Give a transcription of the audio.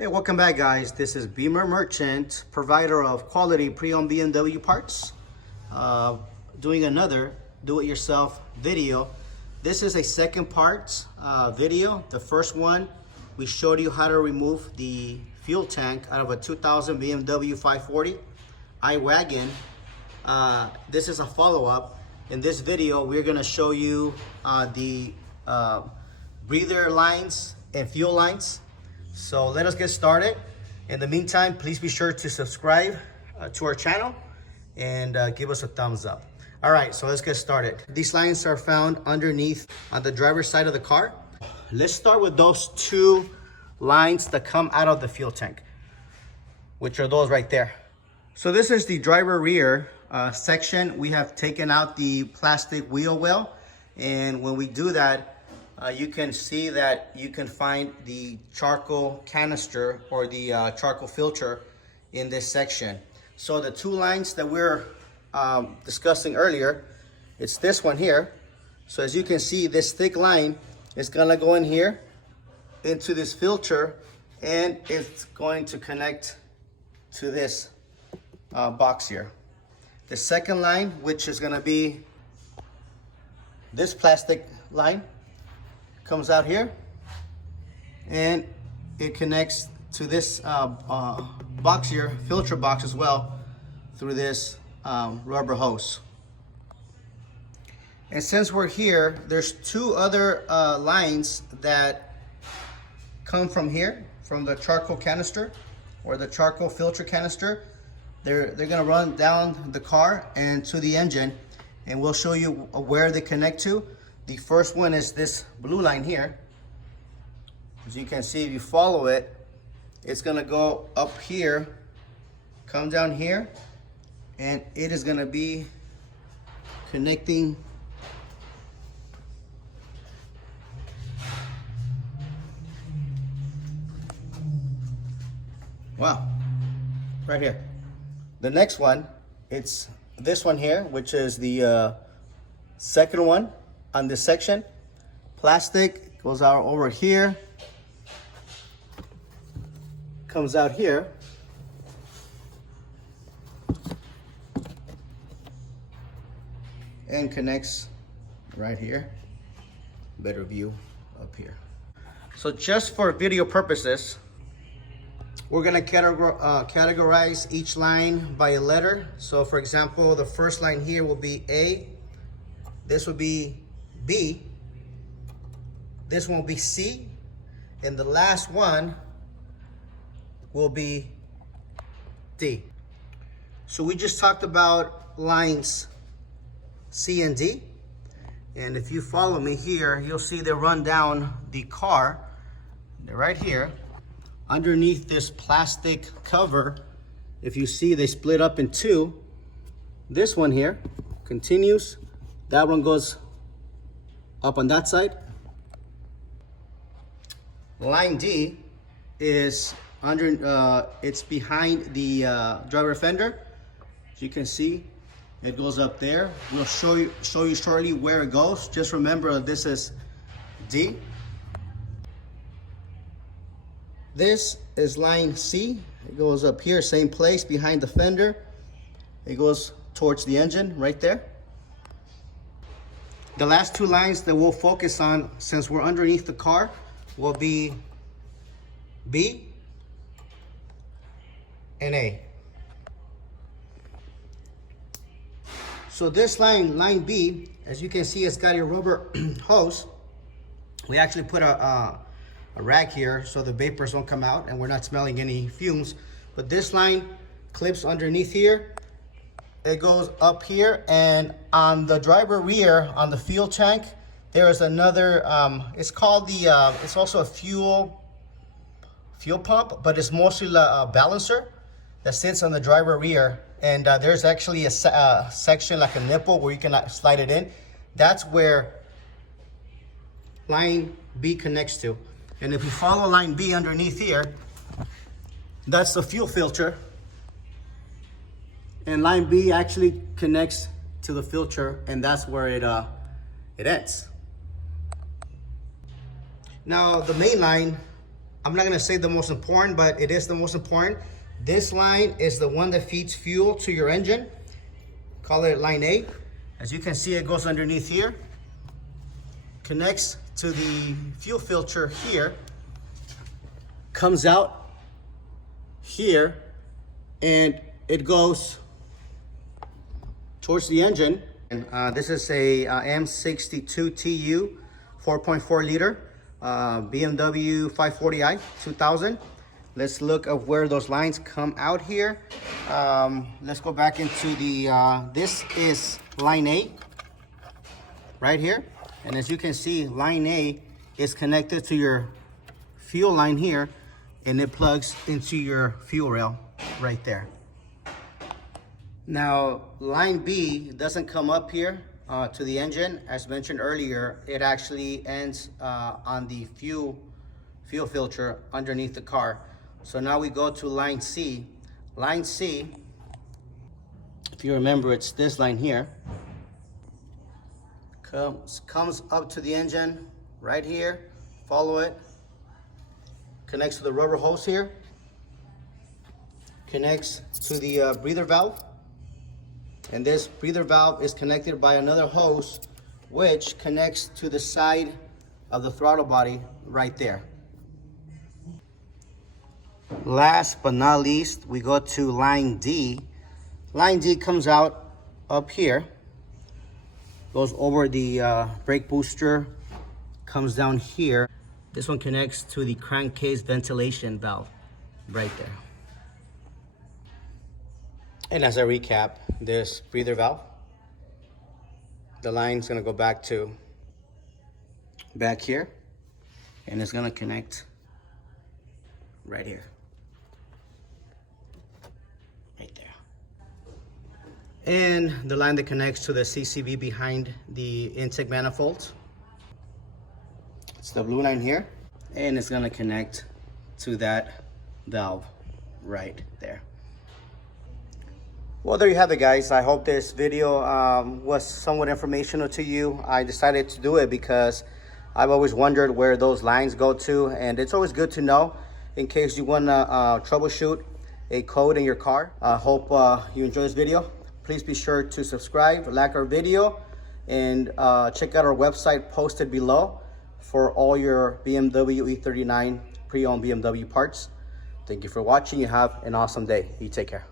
Hey, welcome back guys. This is Beamer Merchant, provider of quality pre-owned BMW parts. Doing another do-it-yourself video. This is a second part video. The first one, we showed you how to remove the fuel tank out of a 2000 BMW 540i wagon. This is a follow-up. In this video, we're gonna show you the breather lines and fuel lines. So let us get started. In the meantime, please be sure to subscribe to our channel and give us a thumbs up. All right, so let's get started. These lines are found underneath on the driver's side of the car. Let's start with those two lines that come out of the fuel tank, which are those right there. So this is the driver rear section. We have taken out the plastic wheel well, and when we do that, you can see that you can find the charcoal canister or the charcoal filter in this section. So the two lines that we're discussing earlier, it's this one here. So as you can see, this thick line is gonna go in here into this filter, and it's going to connect to this box here. The second line, which is gonna be this plastic line, comes out here and it connects to this box here, filter box as well, through this rubber hose. And since we're here, there's two other lines that come from here, from the charcoal canister or the charcoal filter canister. They're gonna run down the car and to the engine, and we'll show you where they connect to. The first one is this blue line here. As you can see, if you follow it, it's gonna go up here, come down here, and it is gonna be connecting right here. The next one, it's this one here, which is the second one on this section. Plastic goes out over here, comes out here, and connects right here. Better view up here. So just for video purposes, we're gonna categorize each line by a letter. So for example, the first line here will be A, this will be B, this one will be C, and the last one will be D. So we just talked about lines C and D, and if you follow me here, you'll see they run down the car. They're right here underneath this plastic cover. If you see, they split up in two. This one here continues, that one goes up on that side. Line D is it's behind the driver fender. As you can see, it goes up there. We'll show you shortly where it goes. Just remember, this is D. This is line C. It goes up here, same place, behind the fender. It goes towards the engine right there. The last two lines that we'll focus on, since we're underneath the car, will be B and A. So this line B, as you can see, it's got a rubber hose. We actually put a rag here so the vapors don't come out and we're not smelling any fumes. But this line clips underneath here. It goes up here, and on the driver rear, on the fuel tank, there is another, it's called the, it's also a fuel pump, but it's mostly a balancer that sits on the driver rear. And there's actually a section like a nipple where you can slide it in. That's where line B connects to. And if you follow line B underneath here, that's the fuel filter. And line B actually connects to the filter, and that's where it ends. Now the main line I'm not gonna say the most important, but it is the most important. This line is the one that feeds fuel to your engine. Call it line A. As you can see, it goes underneath here, connects to the fuel filter here, comes out here, and it goes towards the engine. And this is a M62 TU 4.4 liter BMW 540i 2000. Let's look at where those lines come out here. Let's go back into the, this is line A right here. And as you can see, line A is connected to your fuel line here, and it plugs into your fuel rail right there. Now, line B doesn't come up here to the engine. As mentioned earlier, it actually ends on the fuel filter underneath the car. So now we go to line C. Line C, if you remember, it's this line here. Comes up to the engine right here, follow it, connects to the rubber hose here, connects to the breather valve, and this breather valve is connected by another hose which connects to the side of the throttle body right there. Last but not least, we go to line D. Line D comes out up here, goes over the brake booster, comes down here. This one connects to the crankcase ventilation valve right there. And as I recap, this breather valve, the line's gonna go back here, and it's gonna connect right here. Right there. And the line that connects to the CCV behind the intake manifold. It's the blue line here, and it's gonna connect to that valve right there. Well, there you have it, guys. I hope this video was somewhat informational to you. I decided to do it because I've always wondered where those lines go to, and it's always good to know in case you want to troubleshoot a code in your car. I hope you enjoy this video. Please be sure to subscribe, like our video, and check out our website posted below for all your BMW E39 pre-owned BMW parts. Thank you for watching. You have an awesome day. You take care.